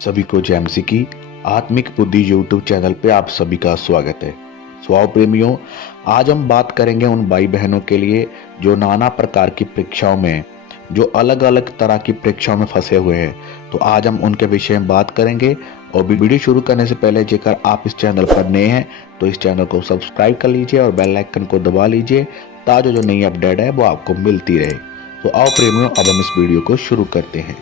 सभी को जेएमसी की आत्मिक बुद्धि यूट्यूब चैनल पे आप सभी का स्वागत है। स्वाव प्रेमियों, आज हम बात करेंगे उन भाई बहनों के लिए जो नाना प्रकार की परीक्षाओं में, जो अलग अलग तरह की परीक्षाओं में फंसे हुए हैं। तो आज हम उनके विषय में बात करेंगे। और वीडियो शुरू करने से पहले जेकर आप इस चैनल पर नए हैं तो इस चैनल को सब्सक्राइब कर लीजिए और बेल आइकन को दबा लीजिए ताकि जो नई अपडेट है वो आपको मिलती रहे। तो आओ प्रेमियों, अब हम इस वीडियो को शुरू करते हैं।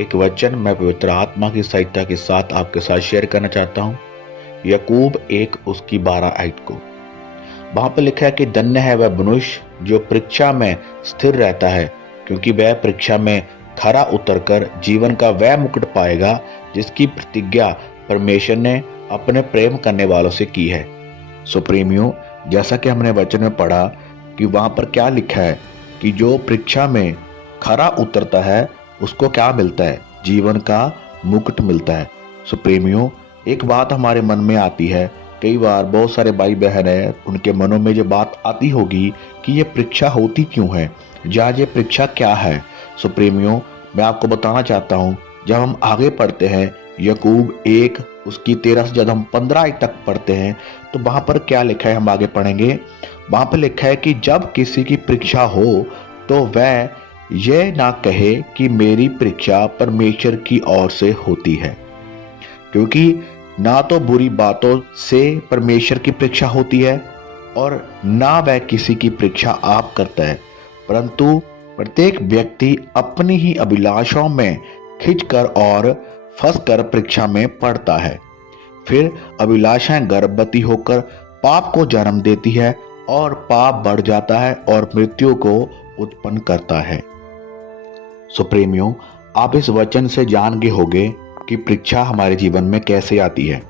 एक वचन मैं पवित्र आत्मा की सहायता के साथ आपके साथ शेयर करना चाहता हूँ। याकूब 1 उसकी 12 आयत को वहां पर लिखा है कि धन्य है वह मनुष्य जो परीक्षा में स्थिर रहता है, क्योंकि वह परीक्षा में खरा उतरकर जीवन का वह मुकुट पाएगा जिसकी प्रतिज्ञा परमेश्वर ने अपने प्रेम करने वालों से की है। सो प्रेमियों, जैसा कि हमने वचन में पढ़ा कि वहां पर क्या लिखा है कि जो परीक्षा में खरा उतरता है उसको क्या मिलता है? जीवन का मुकुट मिलता है। सो प्रेमियों, एक बात हमारे मन में आती है, कई बार बहुत सारे भाई बहन है उनके मनों में जो बात आती होगी कि ये परीक्षा होती क्यों है, या ये परीक्षा क्या है। सो प्रेमियों, मैं आपको बताना चाहता हूँ, जब हम आगे पढ़ते हैं याकूब 1 उसकी 13 से जब हम 15 तक पढ़ते हैं तो वहां पर क्या लिखा है, हम आगे पढ़ेंगे। वहां पर लिखा है कि जब किसी की परीक्षा हो तो वह यह ना कहे कि मेरी परीक्षा परमेश्वर की ओर से होती है, क्योंकि ना तो बुरी बातों से परमेश्वर की परीक्षा होती है और ना वह किसी की परीक्षा आप करता है, परंतु प्रत्येक व्यक्ति अपनी ही अभिलाषाओं में खिंचकर और फंसकर परीक्षा में पड़ता है। फिर अभिलाषाएं गर्भवती होकर पाप को जन्म देती है और पाप बढ़ जाता है और मृत्यु को उत्पन्न करता है। सो प्रेमियों, आप इस वचन से जान गए होंगे कि परीक्षा हमारे जीवन में कैसे आती है।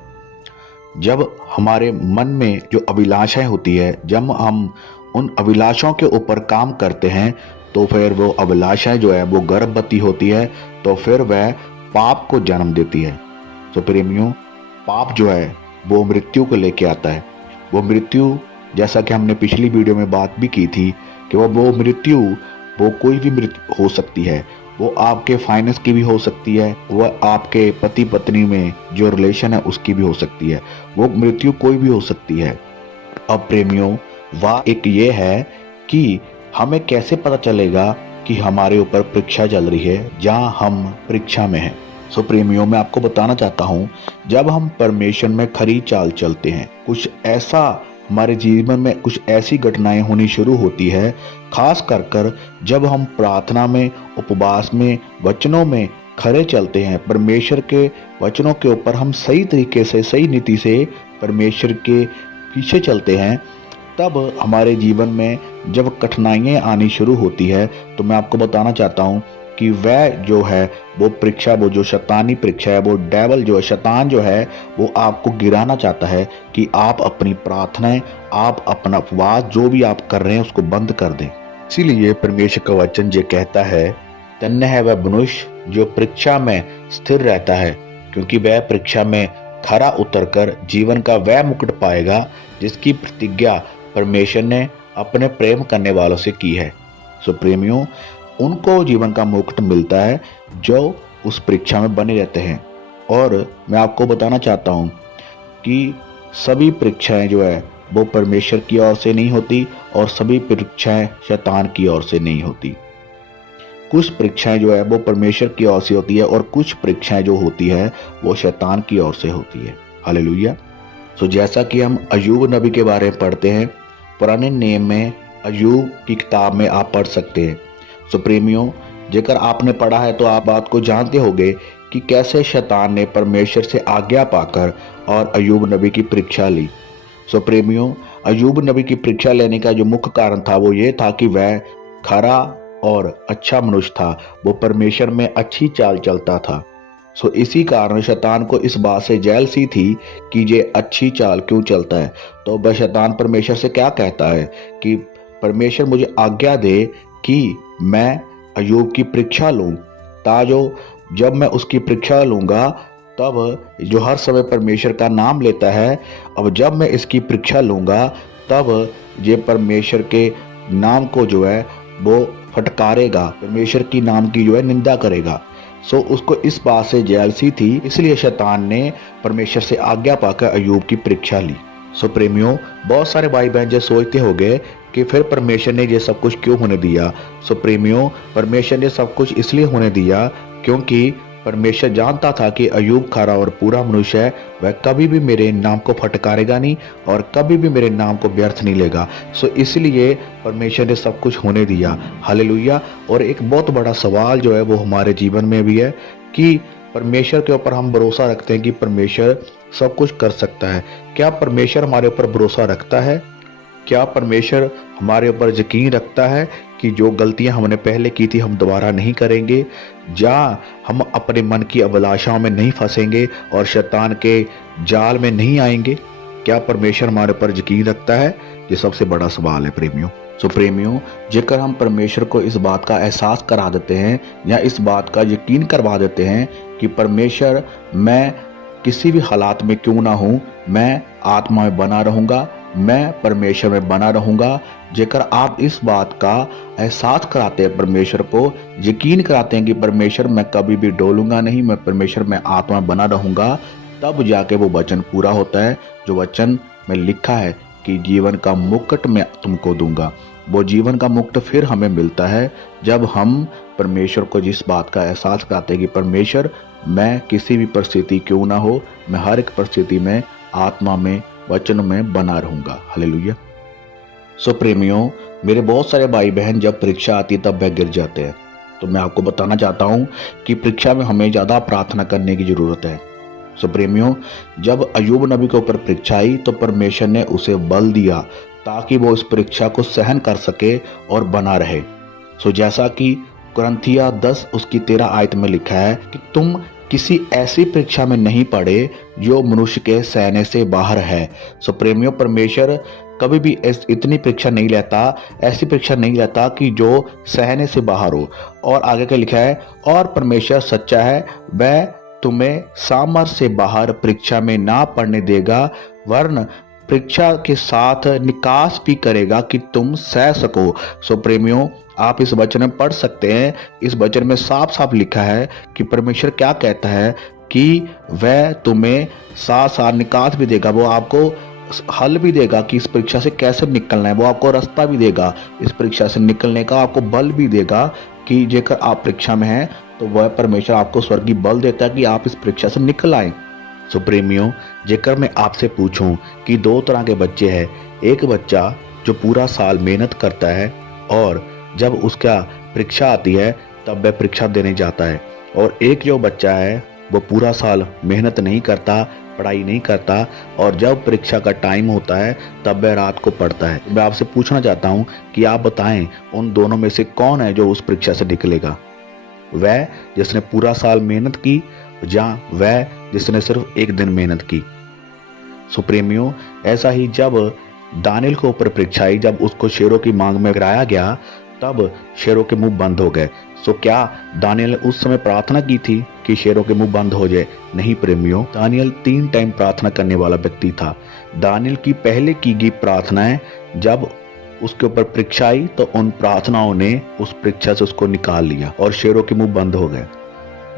जब हमारे मन में जो अभिलाषाएं होती है, जब हम उन अभिलाषाओं के ऊपर काम करते हैं तो फिर वो अभिलाषाएं जो है वो गर्भवती होती है, तो फिर वह पाप को जन्म देती है। तो प्रेमियों, पाप जो है वो मृत्यु को लेके आता है। वो मृत्यु, जैसा कि हमने पिछली वीडियो में बात भी की थी कि वो मृत्यु वो कोई भी मृत्यु हो सकती है। वो आपके फाइनेंस की भी हो सकती है, वह आपके पति पत्नी में जो रिलेशन है उसकी भी हो सकती है। वो मृत्यु कोई भी हो सकती है। अब प्रेमियों, वह एक ये है कि हमें कैसे पता चलेगा कि हमारे ऊपर परीक्षा चल रही है, जहां हम परीक्षा में हैं। सो प्रेमियों, मैं आपको बताना चाहता हूं, जब हम परमेश्वर में खरी चाल चलते हैं, कुछ ऐसा हमारे जीवन में कुछ ऐसी घटनाएं होनी शुरू होती है, खास कर जब हम प्रार्थना में, उपवास में, वचनों में खरे चलते हैं, परमेश्वर के वचनों के ऊपर हम सही तरीके से, सही नीति से परमेश्वर के पीछे चलते हैं, तब हमारे जीवन में जब कठिनाइयां आनी शुरू होती है तो मैं आपको बताना चाहता हूं कि वह जो है वो परीक्षा, वो जो शैतानी परीक्षा है, वो डेवल जो है, शैतान जो है, वो आपको गिराना चाहता है कि आप अपनी प्रार्थनाएं, आप अपना उपवास जो भी आप कर रहे हैं उसको बंद कर दें। इसीलिए परमेश्वर का वचन ये कहता है, धन्य है वह मनुष्य जो परीक्षा में स्थिर रहता है, क्योंकि वह परीक्षा में खरा उतरकर जीवन का वह मुकुट पाएगा जिसकी प्रतिज्ञा परमेश्वर ने अपने प्रेम करने वालों से की है। सो प्रेमियों, उनको जीवन का मुकुट मिलता है जो उस परीक्षा में बने रहते हैं। और मैं आपको बताना चाहता हूं कि सभी परीक्षाएं जो है वो परमेश्वर की ओर से नहीं होती और सभी परीक्षाएं शैतान की ओर से नहीं होती। कुछ परीक्षाएं जो है वो परमेश्वर की ओर से होती है और कुछ परीक्षाएं जो होती है वो शैतान की ओर से होती है। हालेलुया। सो जैसा कि हम अय्यूब नबी के बारे में पढ़ते हैं, पुराने नियम में अय्यूब की किताब में आप पढ़ सकते हैं। सो प्रेमियों, जेकर आपने पढ़ा है तो आप बात को जानते होंगे कि कैसे शैतान ने परमेश्वर से आज्ञा पाकर और अय्यूब नबी की परीक्षा ली। सो प्रेमियों, अय्यूब नबी की परीक्षा लेने का जो मुख्य कारण था वो ये था कि वह खरा और अच्छा मनुष्य था, वो परमेश्वर में अच्छी चाल चलता था। सो इसी कारण शैतान को इस बात से जेलसी थी कि ये अच्छी चाल क्यों चलता है। तो वह शैतान परमेश्वर से क्या कहता है कि परमेश्वर मुझे आज्ञा दे कि मैं अय्यूब की परीक्षा लूं, ताजो जब मैं उसकी परीक्षा लूंगा तब जो हर समय परमेश्वर का नाम लेता है, अब जब मैं इसकी परीक्षा लूंगा तब ये परमेश्वर के नाम को जो है वो फटकारेगा, परमेश्वर की नाम की जो है निंदा करेगा। सो उसको इस बात से जेलसी थी, इसलिए शैतान ने परमेश्वर से आज्ञा पाकर अय्यूब की परीक्षा ली। सो प्रेमियों, बहुत सारे भाई बहन जो सोचते होंगे कि फिर परमेश्वर ने ये सब कुछ क्यों होने दिया। सो प्रेमियों, परमेश्वर ने सब कुछ इसलिए होने दिया क्योंकि परमेश्वर जानता था कि अय्यूब खरा और पूरा मनुष्य है, वह कभी भी मेरे नाम को फटकारेगा नहीं और कभी भी मेरे नाम को व्यर्थ नहीं लेगा। सो इसलिए परमेश्वर ने सब कुछ होने दिया। हालेलुया। और एक बहुत बड़ा सवाल जो है वो हमारे जीवन में भी है कि परमेश्वर के ऊपर हम भरोसा रखते हैं कि परमेश्वर सब कुछ कर सकता है। क्या परमेश्वर हमारे ऊपर भरोसा रखता है? क्या परमेश्वर हमारे ऊपर यकीन रखता है कि जो गलतियां हमने पहले की थी हम दोबारा नहीं करेंगे, या हम अपने मन की अभिलाषाओं में नहीं फंसेंगे और शैतान के जाल में नहीं आएंगे? क्या परमेश्वर हमारे ऊपर यकीन रखता है? ये सबसे बड़ा सवाल है प्रेमियों। सो प्रेमियों, जेकर हम परमेश्वर को इस बात का एहसास करा देते हैं या इस बात का यकीन करवा देते हैं कि परमेश्वर, मैं किसी भी हालात में क्यों ना हूं, मैं आत्मा में बना रहूंगा, मैं परमेश्वर में बना रहूंगा। जेकर आप इस बात का एहसास कराते हैं, परमेश्वर को यकीन कराते हैं कि परमेश्वर, मैं कभी भी डोलूंगा नहीं, मैं परमेश्वर में आत्मा में बना रहूंगा, तब जाके वो वचन पूरा होता है जो वचन में लिखा है कि जीवन का मुकुट मैं तुमको दूंगा। वो जीवन का मुकुट फिर हमें मिलता है जब हम परमेश्वर को जिस बात का एहसास कराते हैं कि परमेश्वर, मैं किसी भी परिस्थिति क्यों ना हो, मैं हर एक परिस्थिति में आत्मा में, वचन में बना रहूंगा। हालेलुया। सो प्रेमियों, मेरे बहुत सारे भाई बहन जब परीक्षा आती है तब वह गिर जाते हैं। तो मैं आपको बताना चाहता हूं कि परीक्षा में हमें ज्यादा प्रार्थना करने की जरूरत है। सो प्रेमियों, जब अय्यूब नबी के ऊपर परीक्षा आई तो परमेश्वर ने उसे बल दिया ताकि वो इस परीक्षा को सहन कर सके और बना रहे। सो जैसा कि कुरिन्थिया 10 उसकी 13 आयत में लिखा है कि तुम किसी ऐसी परीक्षा में नहीं पड़े जो मनुष्य के सहने से बाहर है। सो प्रेमियों, परमेश्वर कभी भी इतनी परीक्षा नहीं लेता, ऐसी परीक्षा नहीं लेता कि जो सहने से बाहर हो। और आगे क्या लिखा है, और परमेश्वर सच्चा है, वह तुम्हें सामर्थ्य से बाहर परीक्षा में ना पड़ने देगा, वरन परीक्षा के साथ निकास भी करेगा कि तुम सह सको। सो प्रेमियों, आप इस वचन में पढ़ सकते हैं, इस वचन में साफ साफ लिखा है कि परमेश्वर क्या कहता है कि वह तुम्हें साथ साथ निकास भी देगा, वो आपको हल भी देगा कि इस परीक्षा से कैसे निकलना है, वो आपको रास्ता भी देगा इस परीक्षा से निकलने का, आपको बल भी देगा कि जेकर आप परीक्षा में हैं तो वह परमेश्वर आपको स्वर्गीय बल देता है कि आप इस परीक्षा से निकल आए। सो प्रेमियों, जेकर मैं आपसे पूछूं कि दो तरह के बच्चे हैं, एक बच्चा जो पूरा साल मेहनत करता है और जब उसका परीक्षा आती है तब वह परीक्षा देने जाता है, और एक जो बच्चा है वो पूरा साल मेहनत नहीं करता, पढ़ाई नहीं करता, और जब परीक्षा का टाइम होता है तब वह रात को पढ़ता है। मैं आपसे पूछना चाहता हूं कि आप बताएं उन दोनों में से कौन है जो उस परीक्षा से निकलेगा? वह जिसने पूरा साल मेहनत की या वह जिसने सिर्फ एक दिन मेहनत की? सो प्रेमियों, ऐसा ही जब दानियल के ऊपर परीक्षा आई, जब उसको शेरों की मांग में गिराया गया तब शेरों के मुंह बंद हो गए। सो क्या दानियल ने उस समय प्रार्थना की थी कि शेरों के मुंह बंद हो जाए? नहीं प्रेमियों, दानियल 3 टाइम प्रार्थना करने वाला व्यक्ति था। दानियल की पहले की गई प्रार्थनाएं जब उसके ऊपर परीक्षा आई तो उन प्रार्थनाओं ने उस परीक्षा से उसको निकाल लिया और शेरों के मुंह बंद हो गए।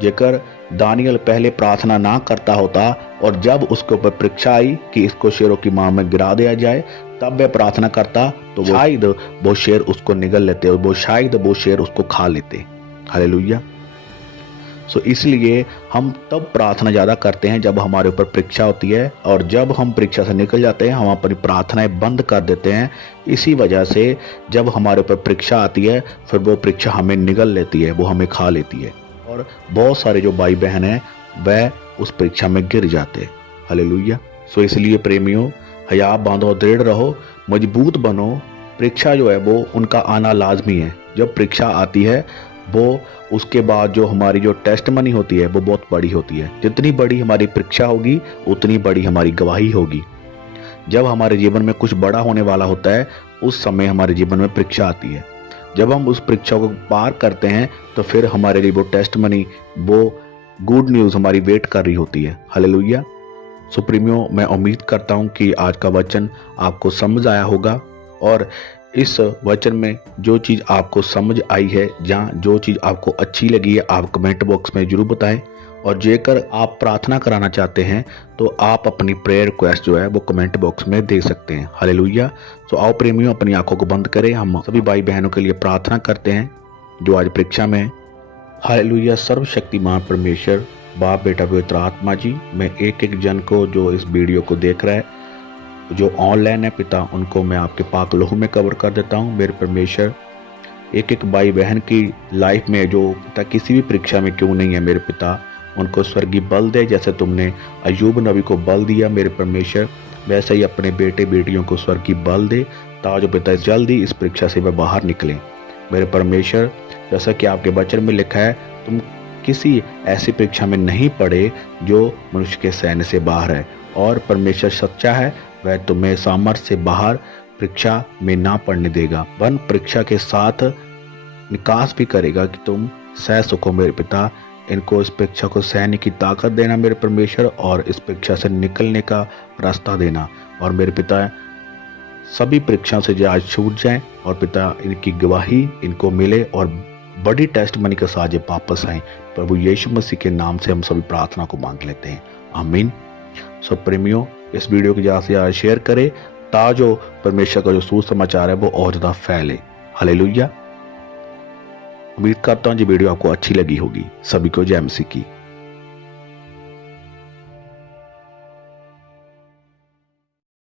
जेकर दानियल पहले प्रार्थना ना करता होता और जब उसके ऊपर परीक्षा आई कि इसको शेरों की मां में गिरा दिया जाए तब वह प्रार्थना करता तो शायद वो शेर उसको निगल लेते और वो शायद वो शेर उसको खा लेते। हालेलुया। सो इसलिए हम तब प्रार्थना ज्यादा करते हैं जब हमारे ऊपर परीक्षा होती है, और जब हम परीक्षा से निकल जाते हैं हम अपनी प्रार्थनाएं बंद कर देते हैं। इसी वजह से जब हमारे ऊपर परीक्षा आती है फिर वो परीक्षा हमें निगल लेती है, वो हमें खा लेती है, और बहुत सारे जो भाई बहन हैं वह उस परीक्षा में गिर जाते। हालेलुया। सो इसलिए प्रेमियों, हया बांधो, दृढ़ रहो, मजबूत बनो। परीक्षा जो है वो उनका आना लाजमी है। जब परीक्षा आती है वो उसके बाद जो हमारी जो टेस्ट मनी होती है वो बहुत बड़ी होती है। जितनी बड़ी हमारी परीक्षा होगी उतनी बड़ी हमारी गवाही होगी। जब हमारे जीवन में कुछ बड़ा होने वाला होता है उस समय हमारे जीवन में परीक्षा आती है। जब हम उस परीक्षा को पार करते हैं तो फिर हमारे लिए वो टेस्ट मनी, वो गुड न्यूज़ हमारी वेट कर रही होती है। हालेलुया। सुप्रीमियो, मैं उम्मीद करता हूँ कि आज का वचन आपको समझ आया होगा, और इस वचन में जो चीज़ आपको समझ आई है, जहाँ जो चीज़ आपको अच्छी लगी है, आप कमेंट बॉक्स में जरूर बताएं। और जेकर आप प्रार्थना कराना चाहते हैं तो आप अपनी प्रेयर रिक्वेस्ट जो है वो कमेंट बॉक्स में दे सकते हैं। हालेलुया। तो आओ प्रेमियों, अपनी आंखों को बंद करें, हम सभी भाई बहनों के लिए प्रार्थना करते हैं जो आज परीक्षा में है। हालेलुया। सर्वशक्तिमान परमेश्वर, बाप, बेटा, पवित्र आत्मा जी, मैं एक एक जन को जो इस वीडियो को देख रहा है, जो ऑनलाइन है पिता, उनको मैं आपके पाक लहू में कवर कर देता हूँ। मेरे परमेश्वर, एक एक भाई बहन की लाइफ में जो पिता किसी भी परीक्षा में क्यों नहीं है, मेरे पिता उनको स्वर्गीय बल दे। जैसे तुमने अय्यूब नबी को बल दिया मेरे परमेश्वर, वैसे ही अपने बेटे बेटियों को स्वर्गीय बल दे, ताकि पिता जल्दी इस परीक्षा से वह बाहर निकलें। मेरे परमेश्वर, जैसा कि आपके वचन में लिखा है, तुम किसी ऐसी परीक्षा में नहीं पड़े जो मनुष्य के सहने से बाहर है। और परमेश्वर सच्चा है, वह तुम्हें सामर्थ्य से बाहर परीक्षा में ना पढ़ने देगा, वन परीक्षा के साथ निकास भी करेगा कि तुम सह सको। मेरे पिता, इनको इस परीक्षा को सहने की ताकत देना मेरे परमेश्वर, और इस परीक्षा से निकलने का रास्ता देना। और मेरे पिता, सभी परीक्षाओं से जो आज छूट जाएं, और पिता इनकी गवाही इनको मिले, और बड़ी टेस्ट मनी के साथ ये वापस आए। प्रभु यीशु मसीह के नाम से हम सभी प्रार्थना को मांग लेते हैं, आमीन। सब प्रेमियों, इस वीडियो को ज़्यादा से ज़्यादा शेयर करें, ताकि जो परमेश्वर का जो सुसमाचार है वो और ज़्यादा फैले। हालेलुया। उम्मीद करता हूँ ये वीडियो आपको अच्छी लगी होगी। सभी को जय मसीह की।